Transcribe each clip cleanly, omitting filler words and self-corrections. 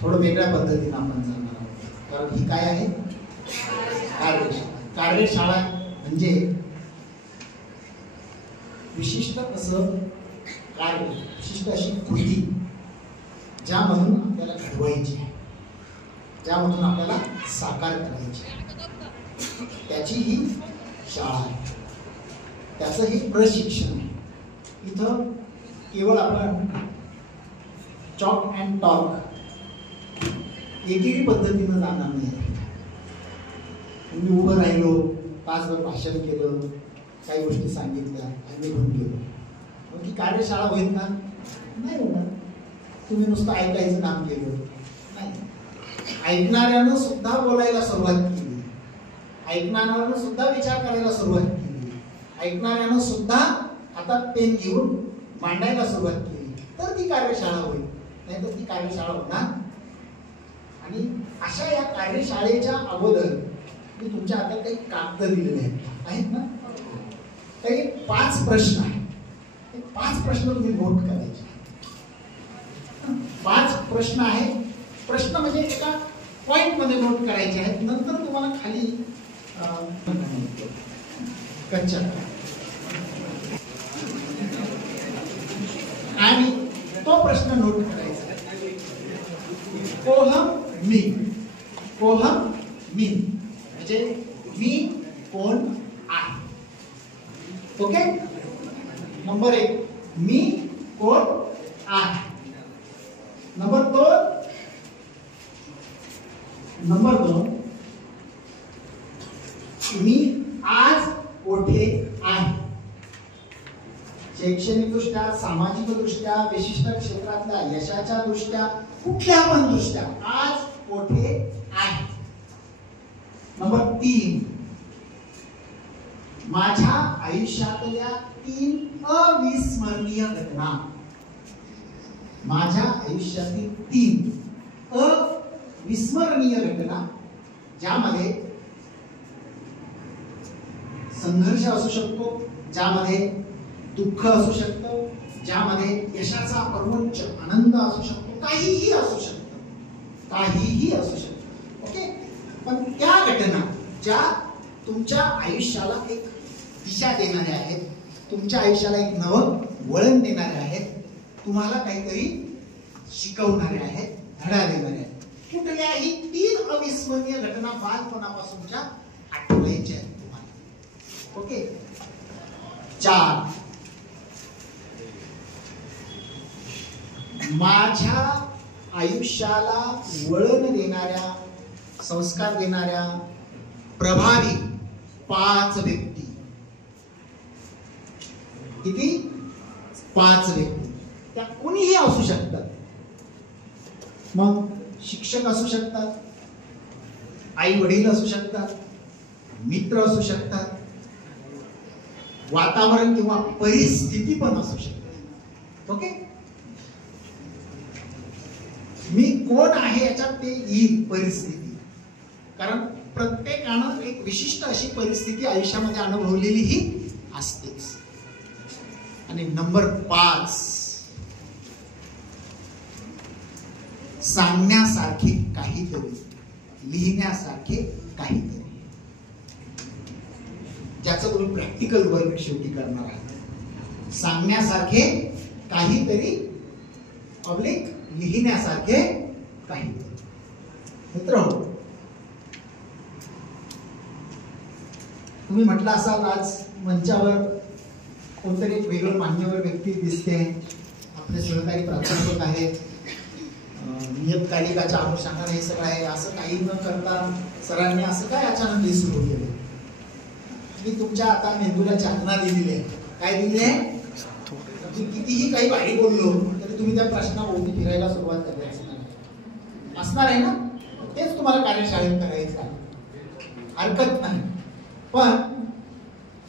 थोडं वेगळ्या पद्धतीने आपण जाणार आहोत. कारण ही काय आहे? कार्यशाळा. कार्यशाळा म्हणजे विशिष्ट असं कार्य, विशिष्ट अशी कृती ज्यामधून आपल्याला घडवायची आहे, ज्यामधून आपल्याला साकार करायची आहे, त्याची ही शाळा आहे, त्याचं हे प्रशिक्षण आहे. इथं केवळ आपण चॉक अँड टॉक एकेरी पद्धतीनं जाणार नाही. मी उभं राहिलो, तासभर भाषण केलं, काही गोष्टी सांगितल्या आणि निघून गेलो, मग ती कार्यशाळा होईल का? नाही होणार. तुम्ही नुसतं ऐकायचं काम केलं नाही. ऐकणाऱ्यानं सुद्धा बोलायला सुरुवात केली, ऐकणाऱ्यानं सुद्धा विचार करायला सुरुवात केली, ऐकणाऱ्यानं सुद्धा हातात पेन घेऊन मांडायला सुरुवात केली, तर ती कार्यशाळा होईल. नाही तर ती कार्यशाळा होणार. आणि अशा या कार्यशाळेच्या अगोदर मी तुमच्या हातात काही कागद दिलेले आहेत ना, काही 5 प्रश्न आहेत. 5 प्रश्न तुम्ही नोट करायचे. 5 प्रश्न आहेत. प्रश्न म्हणजे एका पॉइंट मध्ये नोट करायचे आहेत. नंतर तुम्हाला खाली कच्चा आणि तो प्रश्न नोट करायचा. कोहम मी. कोहम मी म्हणजे मी कोण आहे. ओके. नंबर 1 मी कोण आहे. नंबर 2 मी आज कोठे आहे. शैक्षणिक दृष्ट्या, सामाजिक दृष्ट्या, विशिष्ट क्षेत्रातल्या यशाच्या दृष्ट्या, कुठल्या पण दृष्ट्या आज कोठे आहे. नंबर 3 माझ्या आयुष्यातल्या 3 अविस्मरणीय घटना. माझ्या आयुष्यातील 3 अविस्मरणीय घटना ज्यामध्ये संघर्ष असू शकतो, ज्यामध्ये दुःख असू शकतं, ज्यामध्ये यशाचा परमोच्च आनंद असू शकतो, काहीही असू शकतं, काहीही असू शकतं. ओके. पण त्या घटना ज्या तुमच्या आयुष्याला एक दिशा देणाऱ्या आहेत, तुमच्या आयुष्याला एक नवं वळण देणाऱ्या आहेत, तुम्हाला काहीतरी शिकवणाऱ्या आहेत, धडा देणाऱ्या आहेत. कुठल्याही 3 अविस्मरणीय घटना बालपणापासूनच्या आठवायच्या आहेत तुम्हाला. ओके. 4 माझ्या आयुष्याला वळण देणाऱ्या, संस्कार देणाऱ्या प्रभावी 5 व्यक्ती. किती? 5 व्यक्ती. त्या कोणीही असू शकतात. मग शिक्षक असू शकतात, आई वडील असू शकतात, मित्र असू शकतात, वातावरण किंवा परिस्थिती पण असू शकते. ओके. मी कोण आहे याच्यात ते येईल परिस्थिती. कारण प्रत्येकानं एक विशिष्ट अशी परिस्थिती आयुष्यामध्ये अनुभवलेली ही असतेच. आणि नंबर 5 सांगण्यासारखे काहीतरी, लिहिण्यासारखे काहीतरी, ज्याचं तुम्ही प्रॅक्टिकल वर्क शेवटी करणार आहात. सांगण्यासारखे काहीतरी, पब्लिक लिहिण्यासारखे काहीतरी. मित्रांनो, तुम्ही म्हटलं असाल आज मंचावर कोणतरी एक वेगळं मान्यवर व्यक्ती दिसते, आपले सहकारी प्राध्यापक आहेत, नियतकालिकाच्या अनुषंगाने हे सगळं आहे. असं काही न करता सरांनी असं काय अचानक हे सुरू केलं? मी तुमच्या आता मेंदूला चालना दिलेली आहे. काय दिली आहे? कितीही काही भारी बोललो तरी तुम्ही त्या प्रश्नाभोवती फिरायला सुरुवात करायची असणार आहे ना. तेच तुम्हाला कार्यशाळेत करायचं आहे, हरकत नाही. पण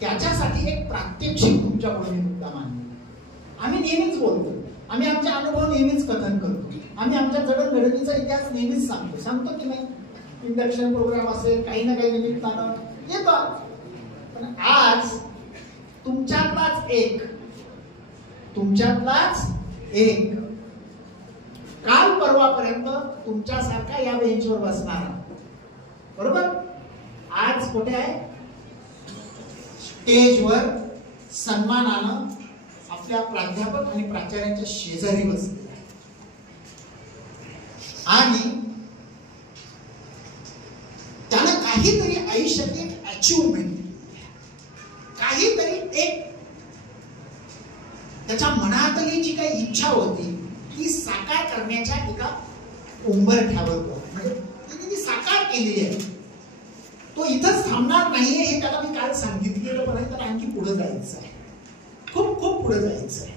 त्याच्यासाठी एक प्रात्यक्षिक तुमच्याकडून मी मुद्दा मांडतो. आम्ही नेहमीच बोलतो, आम्ही आमचे अनुभव नेहमीच कथन करतो, आम्ही आमच्या जडणघडणीचा इतिहास नेहमीच सांगतो की नाही. इंडक्शन प्रोग्राम असेल, काही ना काही निमित्तानं येतात. पण आज तुमच्यातलाच एक काल परवापर्यंत तुमच्यासारखा या बेंचवर बसणारा, बरोबर, आज कुठे आहे? स्टेजवर सन्मानानं आपल्या प्राध्यापक आणि प्राचार्यांच्या शेजारी बसले आणि त्याला काहीतरी आयुष्यात एक अचिव्हमेंट, काहीतरी एक त्याच्या मनातली जी काही इच्छा होती ती साकार करण्याच्या एका उंबरठ्यावर, म्हणजे ती साकार केलेली आहे. तो इथंच थांबणार नाहीये हे त्याला मी काल सांगितलेलं, पण आणखी पुढे जायचं आहे, खूप खूप पुढे जायचं आहे.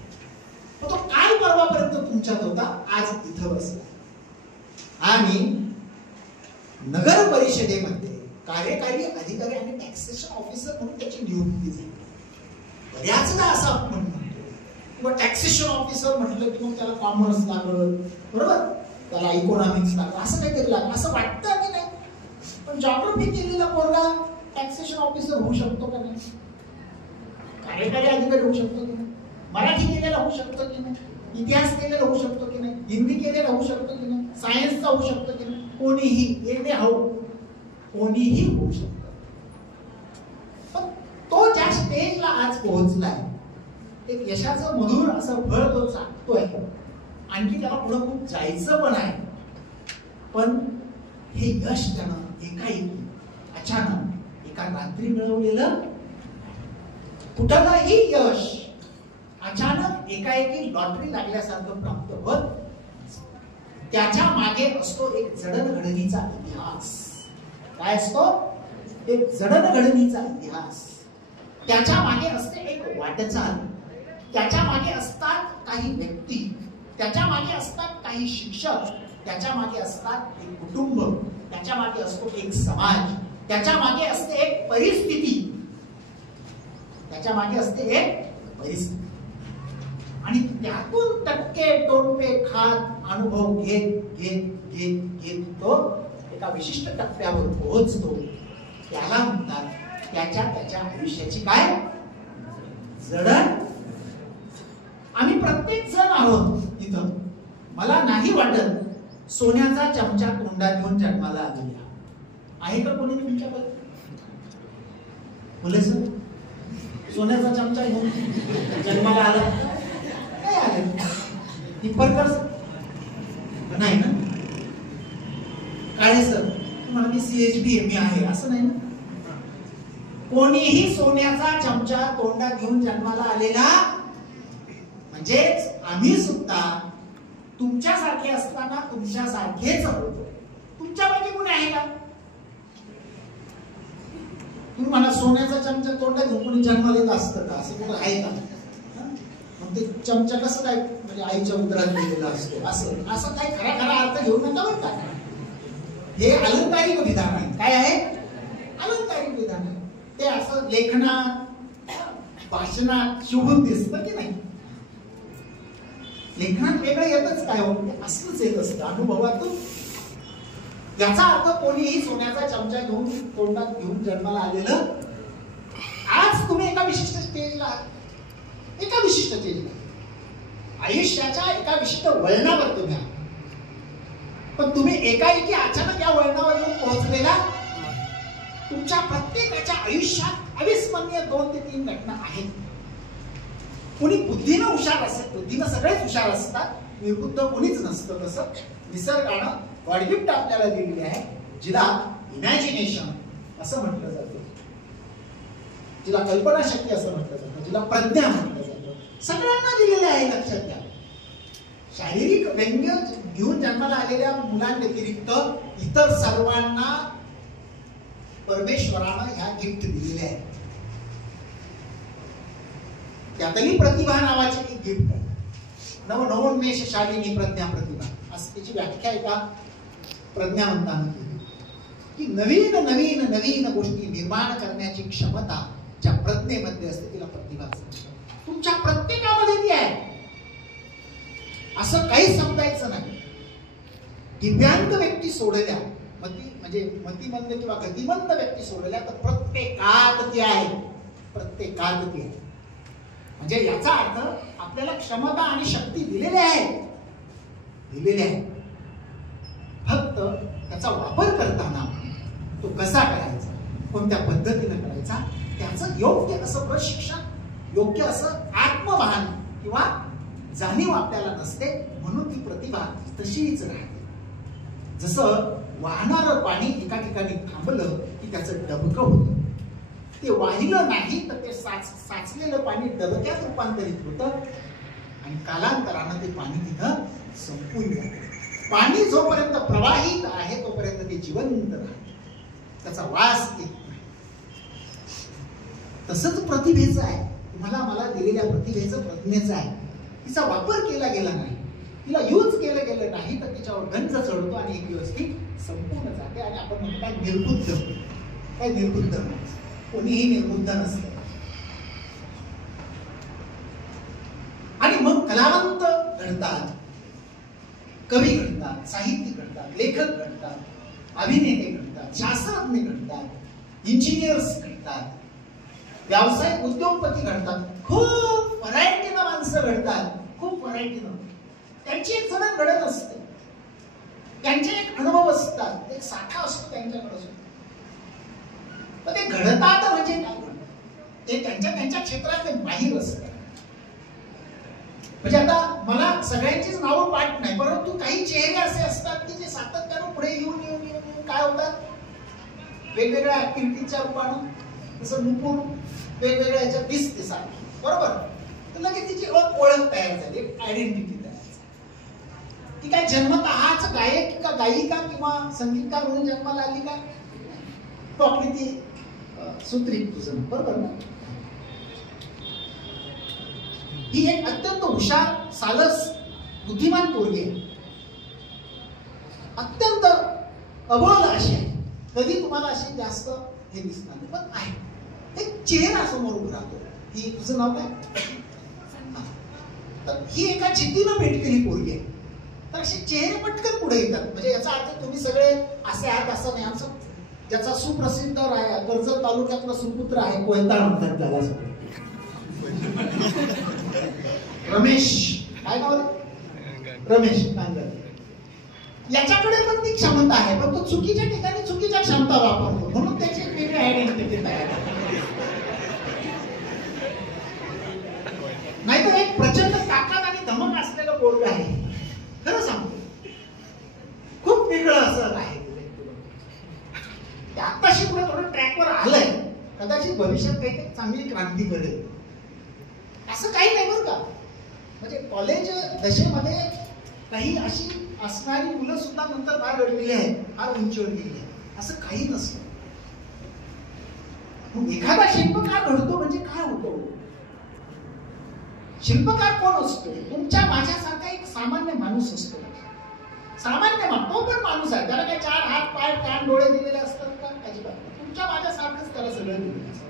पण तो काल परवापर्यंत तुमच्यात होता, आज इथं बसला आणि नगर परिषदेमध्ये कार्यकारी अधिकारी आणि टॅक्सेशन ऑफिसर म्हणून त्याची नियुक्ती झाली. बऱ्याचदा असं आपण म्हणतो किंवा टॅक्सेशन ऑफिसर म्हटलं की मग त्याला कॉमर्स लागल, बरोबर, त्याला इकॉनॉमिक्स लागल, असं काहीतरी लागलं असं वाटतं की नाही. पण जॉग्राफी केलेला पोरगा टॅक्सेशन ऑफिसर होऊ शकतो का नाही? कार्यकारी अधिकारी होऊ शकतो की नाही? मराठी केलेला होऊ शकतो की नाही? इतिहास केलेला होऊ शकतो की नाही? हिंदी केलेला होऊ शकतो की नाही? सायन्सचा होऊ शकतो की नाही? कोणीही एने हो, कोणीही होऊ शकतो. पण तो ज्या स्टेजला आज पोहोचलाय, एक यशाचं मधुर असं फळ तो चाकतोय, आणखी त्याला पुढे खूप जायचं पण आहे. पण हे यश त्यानं एकाएकी अचानक एका रात्री मिळवलेलं कुठलंही यश अचानक एकाएकी लॉटरी लागल्यासारखं प्राप्त होत. त्याच्या मागे असतो एक जडणघडणीचा इतिहास. काय असतो? एक जडणघडणीचा इतिहास. त्याच्या मागे असते एक वाटचाल, त्याच्या मागे असतात काही व्यक्ती, त्याच्या मागे असतात काही शिक्षक, त्याच्या मागे असतात एक कुटुंब, त्याच्या मागे असतो एक समाज, त्याच्या मागे असते एक परिस्थिती, त्याच्या मागे असते एक परिस्थिती. आणि त्यातून टक्के टोपे खात अनुभव घेत घेत घेत घेत तो एका विशिष्ट टप्प्यावर पोहोचतो. त्याला म्हणतात त्याच्या आयुष्याची काय जडण. आम्ही प्रत्येक जण आहोत इथं. मला नाही वाटत सोन्याचा चमचा तोंडात घेऊन जन्माला आलेला आहे का कोणी तुमच्याकडे? बोले सर, सोन्याचा चमचा घेऊन जन्माला आला नाही आले? हिप्परकर नाही ना? काय सर तुम्हाला CHB MA आहे असं नाही ना? कोणीही सोन्याचा चमचा तोंडात घेऊन जन्माला आलेला म्हणजेच आम्ही सुद्धा तुमच्यासारखे असताना तुमच्यासारखेच होतो. तुमच्यापैकी कोणी आहे का? तुम्ही मला सोन्याचा चमचा तोंडात घेऊन कोणी जन्माला येत असतं का? असं कुठं आहे का? मग ते चमचा कसं काय म्हणजे आईच्या उदरात गेलेला असतो असं असं काय खरा खरा अर्थ घेऊ नका बरं का. हे अलंकारिक विधान आहे. काय आहे? अलंकारिक विधान आहे. ते असं लेखनात भाषणात शोभून दिसतं की नाही? लेखनात वेगळं येतच काय हो, असलंच येत असतं अनुभवातून. याचा अर्थ कोणीही सोन्याचा चमचा घेऊन तोंडात घेऊन जन्माला आलेलं. आज तुम्ही एका विशिष्ट स्टेजला, एका विशिष्ट स्टेजला आयुष्याच्या एका विशिष्ट वळणावर तुम्ही आहात. पण तुम्ही एकाएकी अचानक या वळणावर येऊन पोहोचलेला. तुमच्या प्रत्येकाच्या आयुष्यात अविस्मरणीय 2 ते 3 घटना आहेत. कोणी बुद्धीनं हुशार असेल, बुद्धीनं सगळेच हुशार असतात, निर्बुद्ध कोणीच नसतं. तसं निसर्गानं गॉड गिफ्ट आपल्याला दिलेली आहे, जिला इमॅजिनेशन असं म्हटलं जातं, जिला कल्पनाशक्ती असं म्हटलं जातं, जिला प्रज्ञा म्हटलं जातं. सगळ्यांना दिलेले आहे. लक्षात घ्या, शारीरिक व्यंग्य घेऊन जन्माला आलेल्या मुलांव्यतिरिक्त इतर सर्वांना परमेश्वरानं ह्या गिफ्ट दिलेल्या आहेत. त्यातली प्रतिभा नावाची एक गिफ्ट आहे. नवोन्मेषशालिनी प्रज्ञा प्रतिभा असं त्याची व्याख्या एका प्रज्ञावंतानं केली की नवीन नवीन नवीन गोष्टी निर्माण करण्याची क्षमता ज्या प्रज्ञेमध्ये असते तिला प्रतिभा असते. तुमच्या प्रत्येकामध्ये ती आहे, असं काही समजायचं नाही. दिव्यांग व्यक्ती सोडल्या, म्हणजे मतिमंद किंवा गतिमंद व्यक्ती सोडल्या तर प्रत्येकात ती आहे, प्रत्येकात ती आहे. म्हणजे याचा अर्थ आपल्याला क्षमता आणि शक्ती दिलेली आहे, दिलेले आहेत. फक्त त्याचा वापर करताना तो कसा करायचा, कोणत्या पद्धतीने करायचा, त्याचं योग्य असं प्रशिक्षण, योग्य असं आत्मभान किंवा जाणीव आपल्याला नसते. म्हणून ती प्रतिभा तशीच राहते. जसं वाहणारं पाणी एका ठिकाणी थांबलं की त्याचं डबकं होतं. ते वाहिलं नाही तर ते साचलेलं पाणी डबक्यात रूपांतरित होतं आणि कालांतरानं ते पाणी तिथं संपून जातं. पाणी जोपर्यंत प्रवाहित आहे तोपर्यंत ते जिवंत राहते, त्याचा वास येत नाही. तसंच प्रतिभेचं आहे. तुम्हाला मला दिलेल्या प्रतिभेचं, प्रज्ञेचं आहे, तिचा वापर केला गेला नाही, तिला यूज केलं गेलं नाही तर तिच्यावर गंज चढतो आणि एक दिवस ती संपूर्ण जाते. आणि आपण म्हणतो काय निर्बुद्ध. काय निर्बुद्ध? कोणीही निर्बुद्ध नसते. आणि मग कलावंत घडतात, कवी घडतात, साहित्यिक घडतात, लेखक घडतात, अभिनेते घडतात, शास्त्रज्ञ घडतात, इंजिनियर्स घडतात, व्यावसायिक उद्योगपती घडतात. खूप व्हरायटीनं माणसं घडतात, खूप व्हरायटीनं. त्यांची एक जण घडत असते, त्यांचे एक अनुभव असतात, एक साठा असतो त्यांच्याकडे. पण ते घडतात म्हणजे काय, ते त्यांच्या क्षेत्रात माहीर असतात. म्हणजे आता मला सगळ्यांचीच नावं पाठ नाही, परंतु काही चेहरे असे असतात की जे सातत्यानं पुढे येऊन काय होतात, वेगवेगळ्या ऍक्टिव्हिटीच्या रूपानं. जसं नुपूर वेगवेगळ्या ह्याच्यात दिसते सारखी, बरोबर, तर लगेच तिची ओळख तयार झाली, एक आयडेंटिटी तयार झाली. ती काय जन्मतःच गायक का गायिका किंवा संगीतकार म्हणून जन्माला आली का, तो आपली ती सूत्रीकृत, बरोबर ना. ही एक अत्यंत हुशार, सालस, बुद्धिमान पोरगी आहे, अत्यंत अबोल अशी आहे. कधी तुम्हाला अशी जास्त हे दिसणार नाही, पण आहे. एक चेहरा समोर उभा राहतो. ही तुझं नाव काय? तर ही एका जिद्दीनं भेटलेली पोरगी आहे. तर असे चेहरे पटकन पुढे येतात. म्हणजे याचा अर्थ तुम्ही सगळे असे आहात असं नाही. आमचं ज्याचा सुप्रसिद्ध कर्जत तालुक्यातला सुपुत्र आहे, कोयता म्हणतात त्याला, रमेश, काय नाव रे? रमेश कांगरे. याच्याकडे पण ती क्षमता आहे, पण तो चुकीच्या ठिकाणी चुकीच्या क्षमता वापरतो, म्हणून त्याची वेगळी आयडेंटिटी तयार आहे. नाहीतर एक प्रचंड ताकद आणि धमक असलेलं पोरग आहे, खरं सांगतो. खूप वेगळं असं आहे. आताशी पुढे थोडं ट्रॅकवर आलंय, कदाचित भविष्यात काही चांगली क्रांती घडेल असं काही नाही बरं का. म्हणजे कॉलेज दशेमध्ये काही अशी असणारी मुलं सुद्धा नंतर फार घडलेली आहेत, फार उंचीवर गेली आहे, असं काही नसतं. एखादा शिल्पकार घडतो म्हणजे काय होतो? शिल्पकार कोण असतो? तुमच्या माझ्यासारखा एक सामान्य माणूस असतो. सामान्य तो पण माणूस आहे, त्याला काय 4 हात, पाय, कान, डोळे दिलेले असतात का? अजिबात. तुमच्या माझ्यासारखंच त्याला सगळं दिलेलं असतं.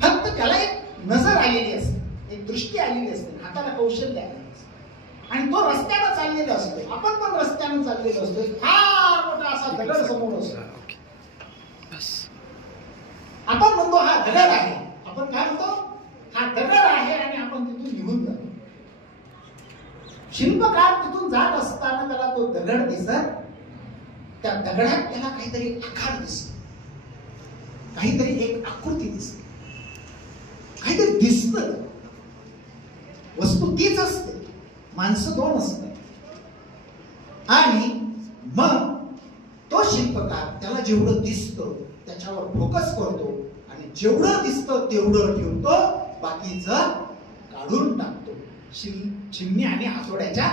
फक्त त्याला एक नजर आलेली असते, एक दृष्टी आलेली असते, हाताला कौशल्य आलेलं असतं, आणि तो रस्त्यानं चाललेला असतो. आपण पण रस्त्यानं चाललेलो असतो. फार मोठा असा दगड समोर असतो. आपण म्हणतो हा दगड आहे, आपण काय म्हणतो? हा दगड आहे, आणि आपण तिथून निघून जातो. शिल्पकार तिथून जात असताना त्याला तो दगड दिसत, त्या दगडात त्याला काहीतरी आकार दिसतो, काहीतरी एक आकृती दिसते, काहीतरी दिसतं. वस्तू तीच असते, माणसं 2 असतात. आणि मग तो शिल्पकार त्याला जेवढं दिसतं त्याच्यावर फोकस करतो, आणि जेवढं दिसतं तेवढं ठेवतो, बाकीचं काढून टाकतो चिमणी आणि हातोड्याच्या.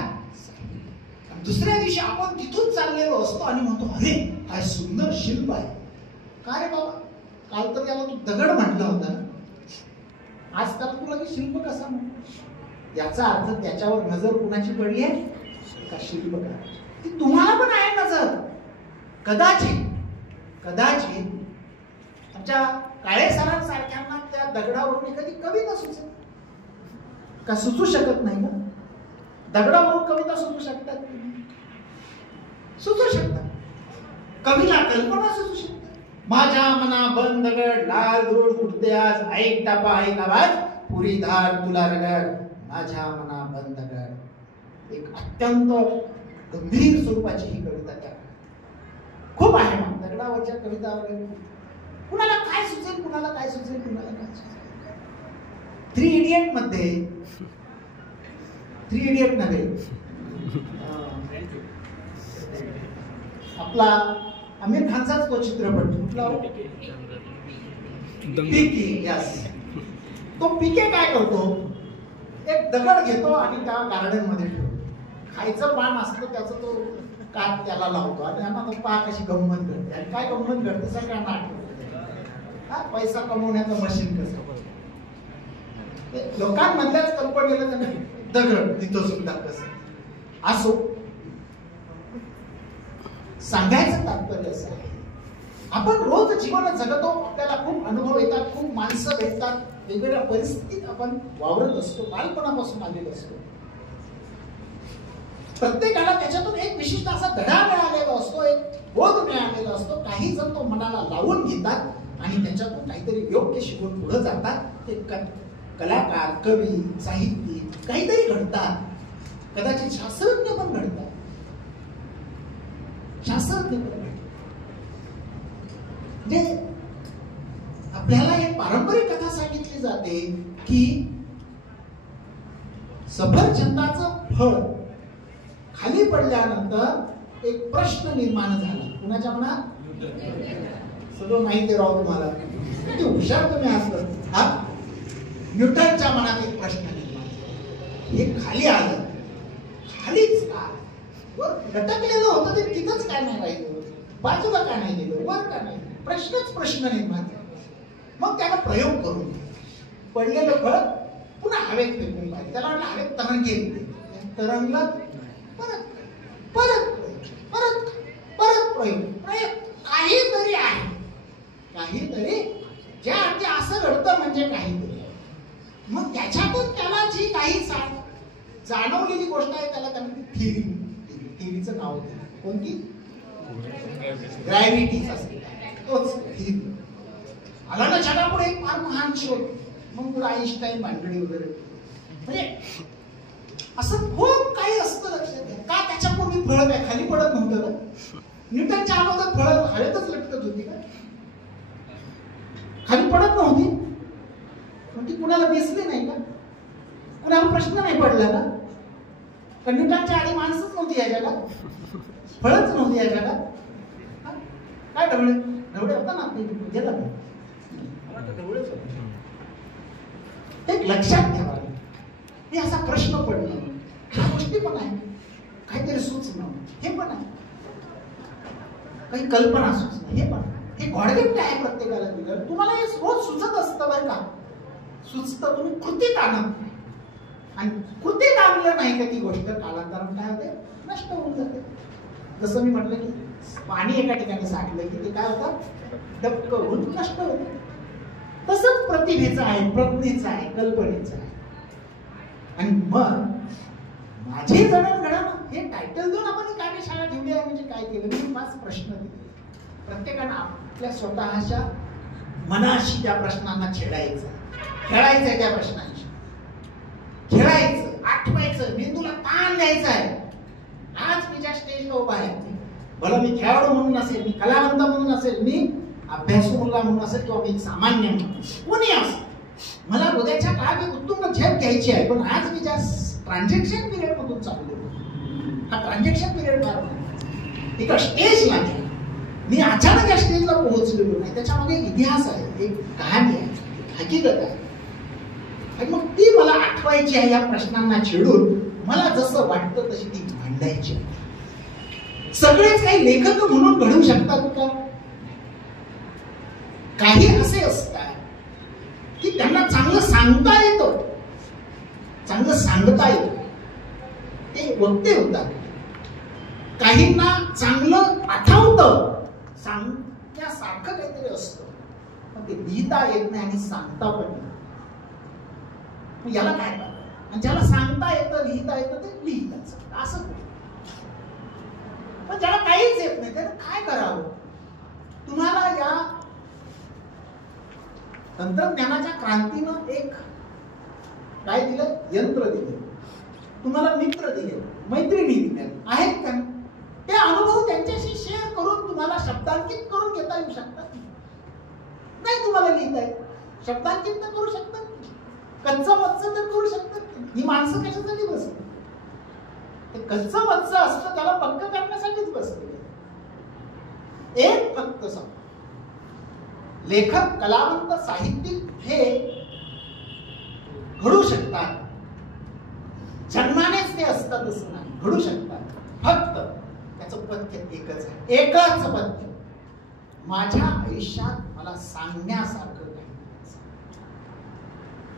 दुसऱ्या दिवशी आपण तिथून चाललेलो असतो आणि म्हणतो, अरे हा सुंदर शिल्प आहे. का रे बाबा, काल तर त्याला तू दगड म्हटला होता, आज त्याला तुला शिल्प कसा म्हणतो? याचा अर्थ त्याच्यावर नजर कुणाची पडली आहे का? शिल्पकार. ती तुम्हाला पण आहे नजर. कदाचित आमच्या काळे सरांसारख्यांना त्या दगडावरून कधी कविता सुचत का? सुचू शकत नाही ना. दगडावरून कविता सुचू शकतात, सुचू शकतात. कवीला कल्पना सुचू शकतात. माझ्या मना बंद दगड, लाल रोड उठते आज, ऐक टापा ऐक आवाज, पुरी धार तुला रगड, माझ्या मना बंद दगड. एक अत्यंत गंभीर स्वरूपाची ही कविता त्या खूप आहे ना. दगडावरच्या कविता वगैरे कुणाला काय सुचेल, कुणाला काय सुचेल, कुणाला काय सुचेल. 3 इडियट मध्ये 3 इडियट मध्ये आपला आमिर खानचाच तो चित्रपट कुठला, पीके. यस, तो पीके काय करतो, एक दगड घेतो आणि त्या गार्डन मध्ये ठेवतो. खायचं पान असतं त्याचं तो काट त्याला लावतो आणि आम्हाला तो पहा कशी गंमत घडते. आणि काय गंमत घडते सगळ्यांना आठवतं, पैसा कमवण्याचं मशीन कसं. लोकांमधल्याच कल्पनेला त्यांना दगड तिथं सुद्धा कसं असो. सांगायचं तात्पर्य असं आहे, आपण रोज जीवन जगतो, आपल्याला खूप अनुभव येतात, खूप माणसं भेटतात, वेगवेगळ्या परिस्थितीत आपण वावरत असतो, बालपणापासून आलेलो असतो. प्रत्येकाला त्याच्यातून एक विशिष्ट असा धडा मिळालेला असतो, एक बोध मिळालेला असतो. काही जण तो मनाला लावून घेतात आणि त्याच्यातून काहीतरी योग्य शिकून पुढे जातात. ते कलाकार, कवी, साहित्यिक काहीतरी घडतात. कदाचित शास्त्रज्ञ पण घडतात, शास्त्रज्ञ पण घडतात. म्हणजे आपल्याला एक पारंपरिक कथा सांगितली जाते की सफरचंदाचं फळ खाली पडल्यानंतर एक प्रश्न निर्माण झाला. कुणाच्या मनात? सगळं माहिती राहू तुम्हाला, किती हुशार तुम्ही आहात. न्यूटनच्या मनात एक प्रश्न निर्माण झाला, हे खाली आलं, खालीच का, वर लटकलेलं होतं ते तिथंच काय नाही राहिलं, बाजूला का नाही गेलं, वर का नाही, प्रश्नच प्रश्न निर्माण झाला. मग त्याला प्रयोग करून पडलेलं फळ पुन्हा हवेत फेकून पाहिजे. त्याला वाटलं हवेत तरंगेल, तरंगला, परत परत परत परत प्रयोग प्रयोग काहीतरी आहे, काहीतरी ज्या अर्थी असं घडतं म्हणजे काहीतरी. मग त्याच्यातून त्याला जी काही जाणवलेली गोष्ट आहे त्याला त्यांना थिअरी, थिअरीचं नाव होतं. कोणती? ग्रॅव्हिटीच असते, तोच थिअरी. आला ना जगापुढे एक फार महान शोध. मग पुढे आईन्स्टाईन, भांडणी वगैरे, म्हणजे असं खूप काही असतं लक्षात घ्या. का त्याच्यापूर्वी फळं काय खाली पडत नव्हतं का? न्यूटनच्या अगोदर फळं हवेतच लटकत होती का? खाली पडत नव्हती? ती कुणाला दिसली नाही का? कुणाला प्रश्न नाही पडला का? न्यूटनच्या आधी माणसंच नव्हती या जगात, फळच नव्हती या जगात. काय ढवळे ढवळे होता ना आपली गेला का? एक लक्षात घ्यावा, हे असा प्रश्न पडणं, ह्या गोष्टी पण आहे. काहीतरी सुचणं हे पण आहे, काही कल्पना सुचणं हे पण आहे. हे गॉडगिफ्ट आहे प्रत्येकाला दिलं. तुम्हाला हे रोज सुचत असतं बरं का, सुचतं, तुम्ही कृतीत आणत नाही. आणि कृतीत आणलं नाही का ती गोष्ट कालांतराने काय होते, नष्ट होऊन जाते. जसं मी म्हटलं की पाणी एका ठिकाणी साठलं की ते काय होतं, डबक होऊन नष्ट होतं. तसंच प्रतिभेचं आहे, प्रज्ञेचं आहे, कल्पनेचं आहे. आणि मग माझे जडणघडण हे टायटल देऊन आपण ही कार्यशाळा ठेवली आहे. म्हणजे काय केलं, मी 5 प्रश्न दिले. प्रत्येकानं आपल्या स्वतःच्या मनाशी त्या प्रश्नांना छेडायचं, खेळायचंय त्या प्रश्नांशी, खेळायचं, आठवायचं, मेंदूला ताण द्यायचा आहे. आज मी ज्या स्टेजला उभा आहे, भला मी खेळाडू म्हणून असेल, मी कलावंत म्हणून असेल, मी अभ्यासू मुलगा म्हणून असेल, किंवा मी सामान्य म्हणून कोणी असं, मला उद्याच्या काळात एक उत्तुंग झेप घ्यायची आहे. पण आज मी ज्या ट्रान्झॅक्शन पिरियड मधून चाललो, हा ट्रान्झॅक्शन पिरियड फार एका स्टेजला मी अचानक या स्टेजला पोहोचलेलो नाही. त्याच्यामध्ये इतिहास आहे, एक कहाणी आहे, हकीकत आहे. आणि मग ती मला आठवायची आहे. या प्रश्नांना छेडून मला जसं वाटतं तशी ती मांडायची. सगळेच काही लेखक म्हणून घडू शकतात का? काही असे असतात की त्यांना चांगलं सांगता येतं, चांगलं सांगता येतं, ते वक्ते होतात. काहींना चांगलं आठवतं, सांगण्यासारखं काहीतरी असतं, पण ते लिहिता येत नाही आणि सांगता पण नाही. याला काय करतात? आणि ज्याला सांगता येतं, लिहिता येतं, ते लिहितात असं. पण ज्याला काहीच येत नाही त्याला काय करावं? तुम्हाला या तंत्रज्ञानाच्या क्रांतीनं एक काय दिलं, यंत्र दिलं. तुम्हाला मित्र दिले, मैत्रिणी दिल्या आहेत का? ते अनुभव त्यांच्याशी शेअर करून तुम्हाला शब्दांकित करून घेता येऊ शकतात. नाही तुम्हाला लिहिता येत, शब्दांकित तर करू शकतात, कच्चं मच्चं तर करू शकतात. ही माणसं कशासाठी बसतात? ते कच्चं मच्चं असतं त्याला पक्क करण्यासाठीच बसले. एक फक्त लेखक, कलावंत, साहित्यिक हे घडू शकतात. जन्मानेच ते असतात असं नाही, घडू शकतात. फक्त त्याचं पथ्य एकच आहे, एकच पथ्य. माझ्या आयुष्यात मला सांगण्यासारखं काही,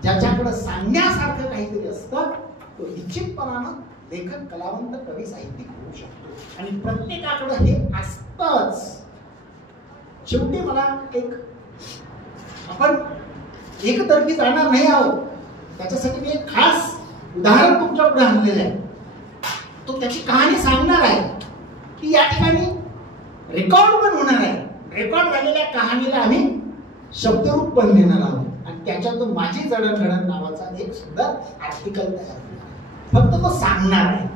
ज्याच्याकडे सांगण्यासारखं काहीतरी असतं तो निश्चितपणानं लेखक, कलावंत, कवी, साहित्यिक होऊ शकतो. आणि प्रत्येकाकडे हे असतंच. शेवटी मला एक, आपण एकतर्फी जाणार नाही आहोत, त्याच्यासाठी मी एक खास उदाहरण तुमच्या पुढे आणलेलं आहे. तो त्याची कहाणी सांगणार आहे. ती या ठिकाणी रेकॉर्ड पण होणार आहे. रेकॉर्ड झालेल्या कहाणीला आम्ही शब्दरूप पण देणार आहोत आणि त्याच्यातून माझी जडणघडण नावाचा एक सुंदर आर्टिकल तयार होणार आहे. फक्त तो सांगणार आहे.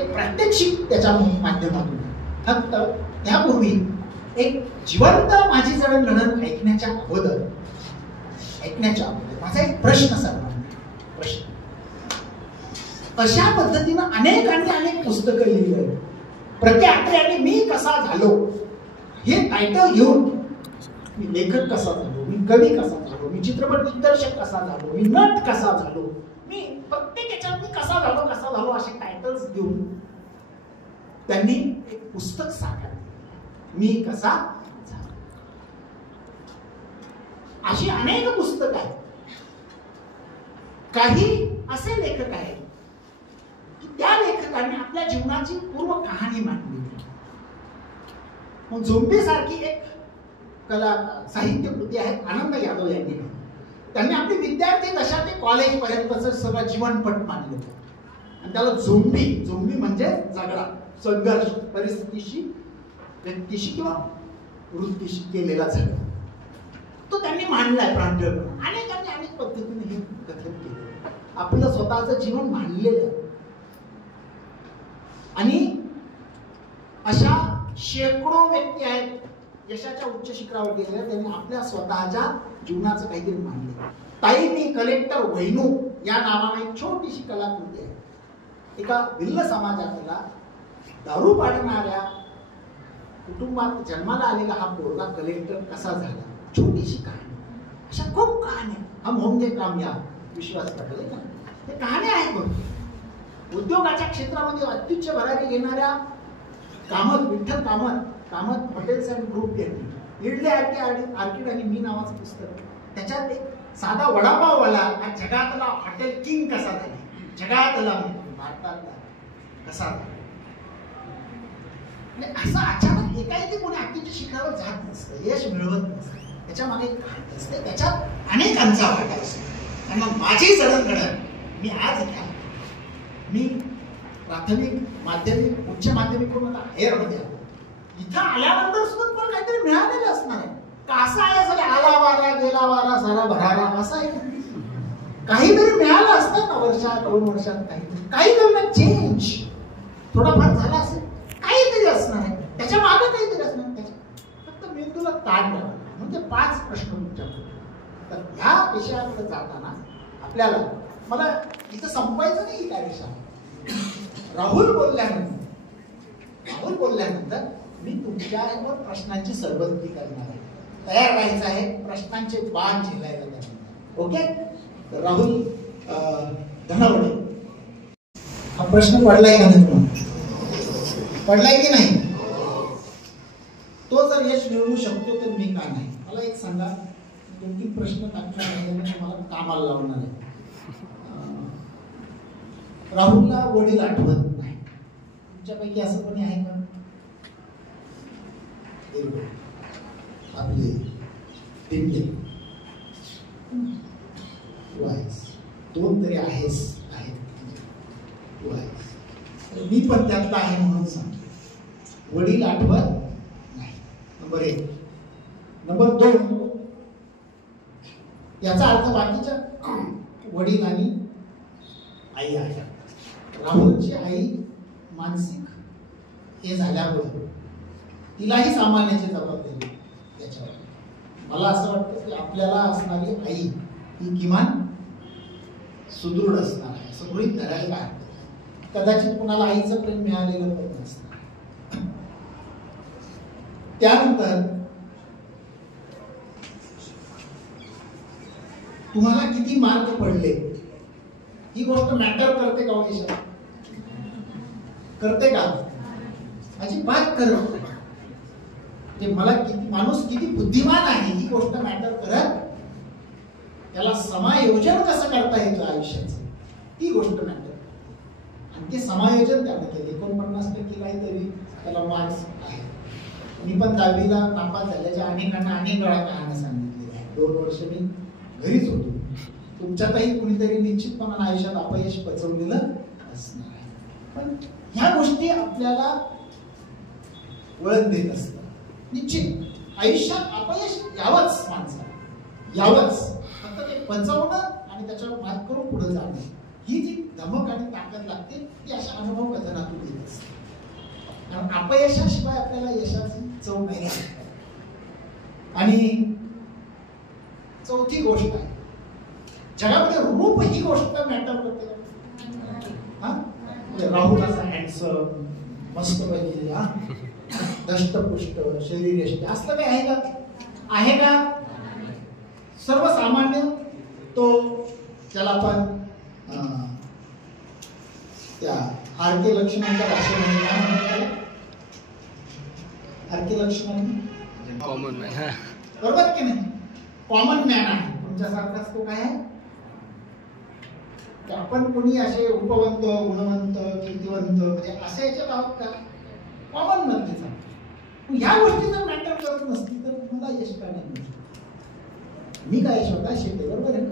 एक प्रात्यक्षिक त्याच्या माध्यमातून. फक्त त्यापूर्वी एक जिवंत माझी जडणघडण ऐकण्याच्या अगोदर माझा एक प्रश्न सर्वांना. प्रश्न, अशा पद्धतीनं अनेक पुस्तकं लिहिली. प्रति आत्रे मी कसा झालो हे टायटल घेऊन मी लेखक कसा झालो, मी कवी कसा झालो, मी चित्रपट दिग्दर्शक कसा झालो, मी नट कसा झालो, मी प्रत्येक याच्यात मी कसा झालो असे टायटल्स देऊन त्यांनी एक पुस्तक साकारले, मी कसा झालो. अशी अनेक पुस्तकं आहेत. काही असे लेखक आहेत की त्या लेखकांनी आपल्या जीवनाची पूर्व कहाणी मांडली. मग झोंबी सारखी एक कला साहित्य कृती आहे आनंद यादव यांनी. त्यांनी आपली विद्यार्थी दशा ते कॉलेज पर्यंतचं सगळं जीवनपट मांडलं आणि त्याला झोंबी म्हणजे झगडा, संघर्ष, परिस्थितीशी, व्यक्तीशी किंवा वृत्तीशी केलेला झगडा तो त्यांनी मांडलाय प्रांजळपणे. अनेक पद्धतीने हे कथन केलं, आपलं स्वतःचं जीवन मांडलेलं. आणि अशा शेकडो व्यक्ती आहेत यशाच्या उच्च शिखरावर गेलेल्या, त्यांनी आपल्या स्वतःच्या जीवनाचं काहीतरी मांडले. ताई मी कलेक्टर वैनू या नावाने एक छोटीशी कलाकृती आहे. एका भिल्ल समाजातला दारू पाडणाऱ्या कुटुंबात जन्माला आलेला हा पोरगा कलेक्टर कसा झाला, छोटीशी कहाणी. अशा खूप कहाण्या. हम होंगे कामयाब, विश्वास पटेल ना, ते कहाण्या आहेत. बघ, उद्योगाच्या क्षेत्रामध्ये अत्युच्च भरारी घेणाऱ्या Vitthal Kamat hotels and group यांनी इडले आर्किड आणि मी नावाचं पुस्तक. त्याच्यात एक साधा वडापाववाला हा जगातला हॉटेल किंग कसा झाला, जगातला भारतातला कसा झाला. असं अचानक एकाएकी कोणी अत्युच्च शिखरावर जात नसतं, यश मिळवत नसतं. त्याच्या मागे एक कहाणी असते, त्याच्यात अनेकांचा वाटा असतो. आणि मग माझी जडणघडण मी आज मी प्राथमिक, माध्यमिक, उच्च माध्यमिक करून आता हायरमध्ये आलो. इथं आल्यानंतर सुद्धा पण काहीतरी मिळालेलं असणार आहे का? असं आहे सगळं आला वारा गेला वारा सारा भरारा असं आहे. काहीतरी मिळालं असतं ना वर्षात 2 वर्षात, काहीतरी चेंज थोडाफार झाला असेल, काहीतरी असणार आहे त्याच्या मागे, काहीतरी असणार. त्याच्या फक्त मेंदूला ताण लावला म्हणजे 5 प्रश्न तुमच्याकडे. तर ह्या विषयाकडे जाताना आपल्याला, मला इथं संपवायचं नाही कार्यशाळा. राहुल बोलल्यानंतर मी तुमच्यावर प्रश्नांची सरबत्ती करणार आहे. तयार राहायचं आहे, प्रश्नांचे बाण झेलायला लागणार. ओके. तर राहुल धनावडे, हा प्रश्न पडलाय का नाही तुम्हाला? पडलाय की नाही? तो जर यश मिळवू शकतो तर मी का नाही? मला एक सांगा, 2-3 प्रश्न टाकणार तुम्हाला कामाला लावणार आहे. राहुलला वडील आठवत नाही, तुमच्यापैकी असं कोणी आहे का? आपले दिंडे 2 तरी आहेत. मी पण त्यातला आहे म्हणून सांगतो, वडील आठवत नाही. नंबर 1. नंबर 2, याचा अर्थ बाकीच्या वडील आणि आई आहे. राहुलची आई मानसिक हे झाल्यामुळे तिलाही सांभाळण्याची जबाबदारी त्याच्यावर. मला असं वाटतं की आपल्याला असणारी आई ही किमान सुदृढ असणार आहे, असं गृहीत धरायला काय हरकत नाही. कदाचित कुणाला आईचं प्रेम मिळालेलं पण नसणार. त्यानंतर तुम्हाला किती मार्क पडले ही गोष्ट मॅटर करते का वैशाली? करते का? अजिबात करत नाही. ते मला किती माणूस किती बुद्धिमान आहे ही गोष्ट मॅटर करत, त्याला समायोजन कसं करता येतं आयुष्याचं ती गोष्ट मॅटर. आणि ते समायोजन त्याने केले. 49% काहीतरी त्याला मार्क्स आहे. मी पण 10वीला नापास झाल्याच्या अनेकांना अनेक वेळा कहाण्या सांगितलेल्या आहे. 2 वर्ष मी घरीच होतो. तुमच्यातही कुणीतरी निश्चितपणाने आयुष्यात अपयश पचवलेलं असणार आहे. पण ह्या गोष्टी आपल्याला वळण देत असतात. निश्चित आयुष्यात अपयश यावंच माणसाला, यावंच. फक्त ते पचवणं आणि त्याच्यावर मात करून पुढे जाणं ही जी धमक आणि ताकद लागते ती अशा अनुभव कथनातून येत असते. कारण अपयशाशिवाय आपल्याला यशाची चव नाही. आणि चौथी गोष्ट आहे, जगामध्ये रूप ही गोष्ट मॅटर करते. राहुल असा हँडसम मस्त पैकी दष्टपुष्ट शरीर असलं काही आहे का? आहे का? सर्वसामान्य तो त्याला आपण त्या आरके लक्ष्मणच्या भाषेमध्ये काय म्हणतात? आरके लक्ष्मण कॉमन मॅन, बरोबर की नाही? कॉमन मॅन आहे. तुमच्यासारखाच तो काय आहे? आपण कोणी असे उपवंत गुणवंत कीर्तिवंत म्हणजे असे याच्यात आहोत का? कॉमन मध्येच आहोत. ह्या गोष्टी जर मॅटर करत नसतील तर मला यश का नाही? मी काय स्वतः शेते, बरोबर आहे ना?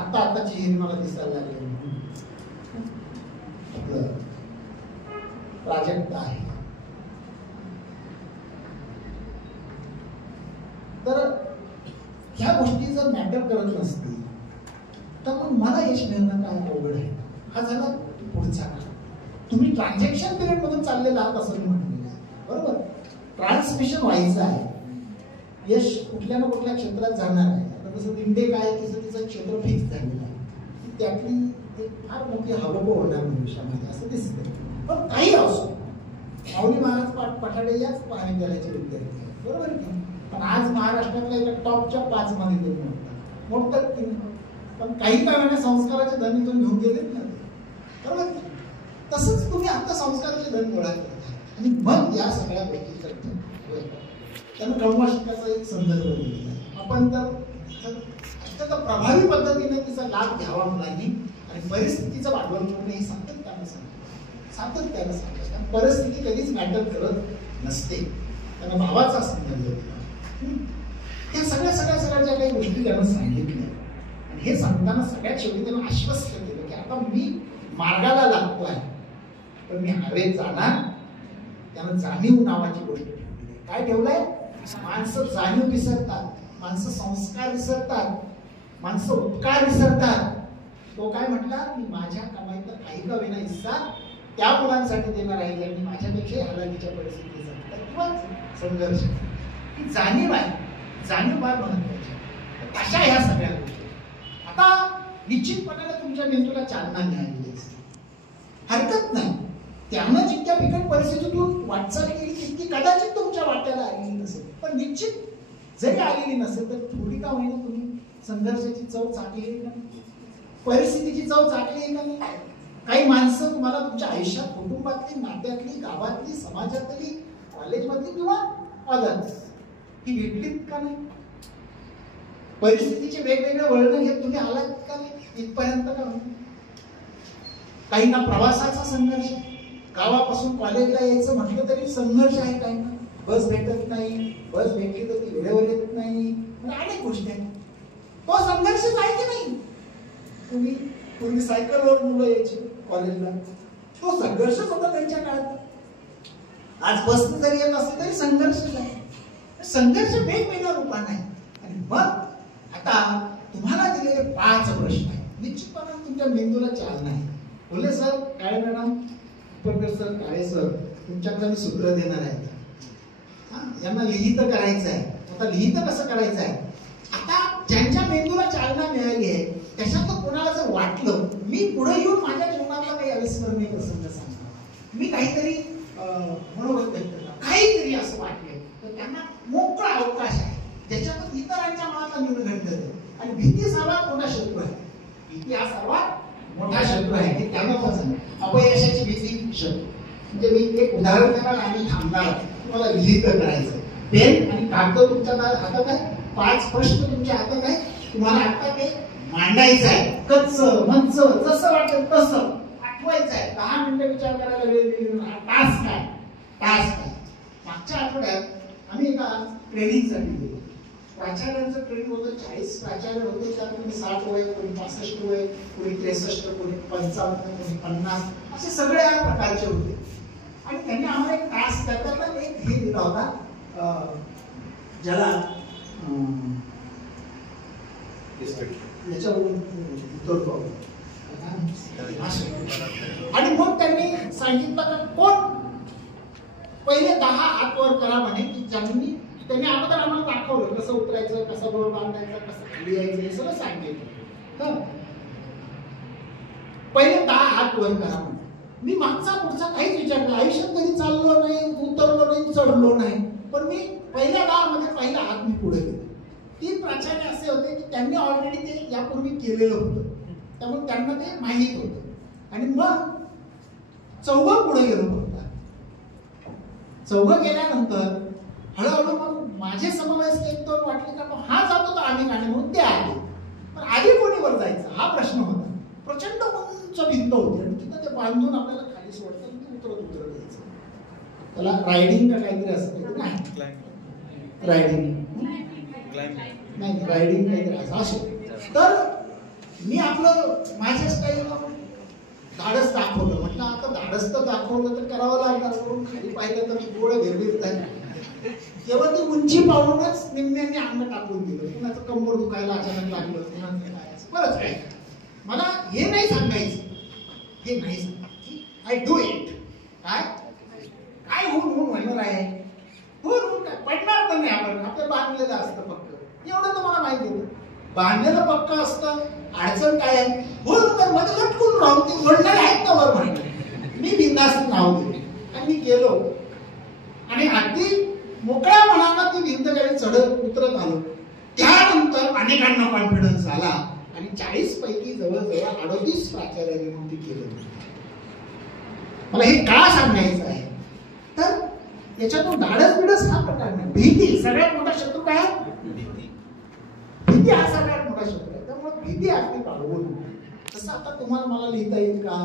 आताची हे मला दिसायला लागले प्राजक्ता आहे. तर ह्या गोष्टी जर मॅटर करत नसतील तर मग मला यश मिळणं काय अवघड आहे? हा झाला पुढचा काळ. तुम्ही ट्रान्झॅक्शन पिरियड मधून चाललेला आहात असं मी म्हटलेलं आहे, बरोबर? ट्रान्समिशन व्हायचं आहे. यश कुठल्या ना कुठल्या क्षेत्रात जाणार आहे. आता जसं दिंडे काय तसं तिचं क्षेत्र फिक्स झालेलं आहे. त्यातली एक फार मोठी हवं होणार भविष्यामध्ये असं दिसतं. पण काही असो, माऊली महाराज पठाडे याच महाविद्यालयाचे विद्यार्थी आहेत, बरोबर की? पण आज महाराष्ट्रातल्या एका टॉपच्या 5 मध्ये ते मोडतात की नाही? पण काही काळाने संस्काराचे धन इथून घेऊन गेलेत ना, बरोबर? तसंच तुम्ही आता संस्काराचे धन गोळा करता आणि मग या सगळ्या गोष्टी करता. त्यानं ब्रह्मशिकाचा एक संदर्भ दिलेला आहे. आपण तर अत्यंत प्रभावी पद्धतीने तिचा लाभ घ्यावा मुलांनी आणि परिस्थितीचं भांडवल करून हे सातत्यानं सांगतात. परिस्थिती कधीच मॅटर करत नसते. त्यांना भावाचा संदर्भ दिला. ह्या सगळ्या ज्या काही गोष्टी त्यानं सांगितल्या आणि हे सांगताना सगळ्यात शेवटी त्यानं आश्वस्त केलं की आता मी मार्गाला लागतोय पण मी हवेत जाणार. त्यानं जाणीव नावाची गोष्ट ठेवली. काय ठेवलंय? माणसं जाणीव विसरतात, माणसं संस्कार विसरतात, माणसं उपकार विसरतात. तो काय म्हटला की माझ्या कमाईतला काही का विना हिस्सा त्या मुलांसाठी देणार आहे ज्यांनी माझ्यापेक्षा हलाखीच्या परिस्थितीत जगतात किंवा संघर्ष. ही जाणीव आहे, जाणीव फार महत्वाची. अशा ह्या सगळ्या गोष्टी आता निश्चितपणाने तुमच्या मेंदूला चालना मिळालेली असते, हरकत नाही. त्यानं जितक्या बिकट परिस्थितीतून वाटचाल केली तितकी कदाचित तुमच्या वाट्याला आलेली नसेल. पण निश्चित जरी आलेली नसेल तर थोडी का होईना तुम्ही संघर्षाची चव चाकली आहे का? परिस्थितीची चव चाकली आहे का नाही? काही माणसं तुम्हाला तुमच्या आयुष्यात कुटुंबातली, नात्यातली, गावातली, समाजातली, कॉलेजमधली किंवा अदर्स ही भेटलीत का नाही? परिस्थितीचे वेगवेगळे वळण घेत तुम्ही आलात का नाही इथपर्यंत का? काहींना प्रवासाचा संघर्ष, गावापासून कॉलेजला यायचं म्हटलं तरी संघर्ष आहे. काहींना बस भेटत नाही, बस भेटली तर ती वेळेवर येत नाही, अनेक गोष्टी आहेत. तो संघर्षच आहे की नाही? तुम्ही पूर्वी सायकलवर मुलं यायची कॉलेजला, तो संघर्षच होता त्यांच्या काळात. आज बसने जरी येत असले तरी संघर्ष आहे. संघर्ष वेगवेगळ्या रूपाने आहे. आणि मग आता तुम्हाला दिलेले 5 प्रश्न आहेत. निश्चितपणे तुमच्या मेंदूला चालना आहे. बोले सर, काळे मॅडम, उपरकर सर, काळे सर, तुमच्याकडे मी सूत्र देणार आहे. यांना लिहित करायचं आहे. आता लिहित कसं करायचं आहे? आता ज्यांच्या मेंदूला चालना मिळाली आहे त्याच्यात कोणाला जर वाटलं मी पुढे येऊन माझ्या जीवनातला काही अविस्मरणीय प्रसंग सांगतो, मी काहीतरी मनोगत व्यक्त करतो, काहीतरी असं वाटले तर त्यांना मोकळा अवकाश आहे ज्याच्यात इतरांच्या मनातला न्यूनगंड येतो. आणि भीती सर्वात मोठा शत्रू आहे. भीती हा सर्वात मोठा शत्रू आहे. हे त्यांना पण सांग अपयशाची भीती शत्रू. म्हणजे मी एक उदाहरण देणार आणि थांबणार. तुम्हाला लिहित करायचं. पेन आणि कागद तुमच्या हातात आहे. 5 प्रश्न तुमच्या हातात आहे. तुम्हाला आता ते मांडायचं आहे. कच्च मंच जसं वाटेल तसं आठवायचं आहे. 10 मिनिटं विचार करायला वेळ दिली. टास्क काय? मागच्या आठवड्यात आम्ही एका ट्रेनिंगसाठी गेलो. प्राचार्यांचं ट्रेनिंग होतं. 40 प्राचार्य होते. त्यातून 60 वय, कोणी 65 वय, कोणी 63, कोणी 55, कोणी 50 असे सगळे या प्रकारचे होते. आणि त्यांनी आम्हाला एक टास्क त्यातला एक हे दिला होता ज्याला याच्यावरून उतरतो. आणि मग त्यांनी सांगितलं का कोण पहिले 10 हात वर करा म्हणे की त्यांनी अगोदर आम्हाला दाखवलं कसं उतरायचं, कसं बरोबर बांधायचं, कसं खाली यायचं, हे सगळं सांगितलं. पहिले 10 हात वर करा म्हणे. मी मागचा पुढचा काहीच विचार केला. आयुष्यात कधी चाललो नाही, उतरलो नाही, चढलो नाही. पण मी पहिल्या 10 मध्ये पहिला हात मी पुढे गेलो. 3 प्राचार्य असे होते की त्यांनी ऑलरेडी ते यापूर्वी केलेलं होतं, त्यामुळे त्यांना ते माहीत होतं. आणि मग 4 पुढे गेलो. फक्त 4 गेल्यानंतर हळूहळू मग माझे समवयस्क 1-2 वाटले का हा जातो तर आम्ही गाणे म्हणून ते आले. पण आधी कोणी वर जायचं हा प्रश्न होता. प्रचंड उंच भिंत होती आणि तिथं ते बांधून आपल्याला खाली सोडतात आणि उतरत यायचं. त्याला रायडिंग का काहीतरी असतं नाही, रायडिंग नाही, रायडिंग काहीतरी असं. तर मी आपलं माझ्या स्टाईलला धाडस दाखवलं. म्हटलं आता धाडस तर दाखवलं तर करावं लागणार. करून खाली पाहिलं तर डोळे भिरभिरत आहे. तेव्हा ती उंची पाहूनच निम्म्यांनी अंग टाकून दिलं. कुणाचं कंबर दुखायला अचानक लागलं, कुणाचं काय बरंच काय. मला हे नाही सांगायचं, हे नाही सांगायचं आय डू इट. काय होऊन म्हणणार आहे, होऊन काय पडणार तर नाही. आपण आपलं बांधलेलं असतं फक्त एवढं तुम्हाला माहिती होतं. बांधलेलं पक्क असतं. अडचण काय आहे, होऊन तर मध्ये लटकून राहून ते म्हणणार आहेत ना वर म्हणणार. मी बिंदास्त नाव दिले आणि मी गेलो आणि अगदी मोकळ्या मनानं ती भिंत काही चढत उतरत आलो. त्यानंतर अनेकांना कॉन्फिडन्स आला आणि 40 पैकी जवळजवळ 38 प्राचार्यांनी मग ती केलं. मला हे का सांगायचं आहे तर याच्यातून धाडस बिडस हा प्रकार नाही. भीती सगळ्यात मोठा शत्रू काय? भीती हा सगळ्यात मोठा शत्रू आहे. त्यामुळे भीती आपली बाळगू नये. तसं आता तुम्हाला मला लिहिता येईल का,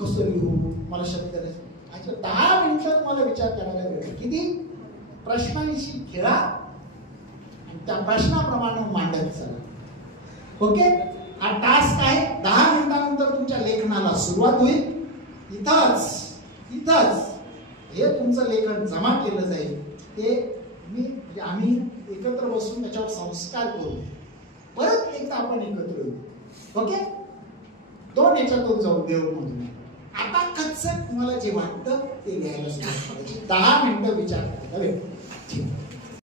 कसं लिहू, मला शब्द करायचं. 10 मिनिटं तुम्हाला विचार करायला वेळ. किती प्रश्नांशी खेळा आणि त्या प्रश्नाप्रमाणे मांडत चला. ओके, हा टास्क आहे. 10 मिनिटानंतर तुमच्या लेखनाला सुरुवात होईल. इथंच हे तुमचं लेखन जमा केलं जाईल. ते आम्ही एकत्र बसून त्याच्यावर संस्कार करू. परत एकदा आपण एकत्र येऊ. ओके, 2 याच्यातून जाऊ देव म्हणून. आता कच्चं तुम्हाला जे वाटतं ते लिहायला सुरुवात करायची. 10 मिनिटं विचार करायला वेळ.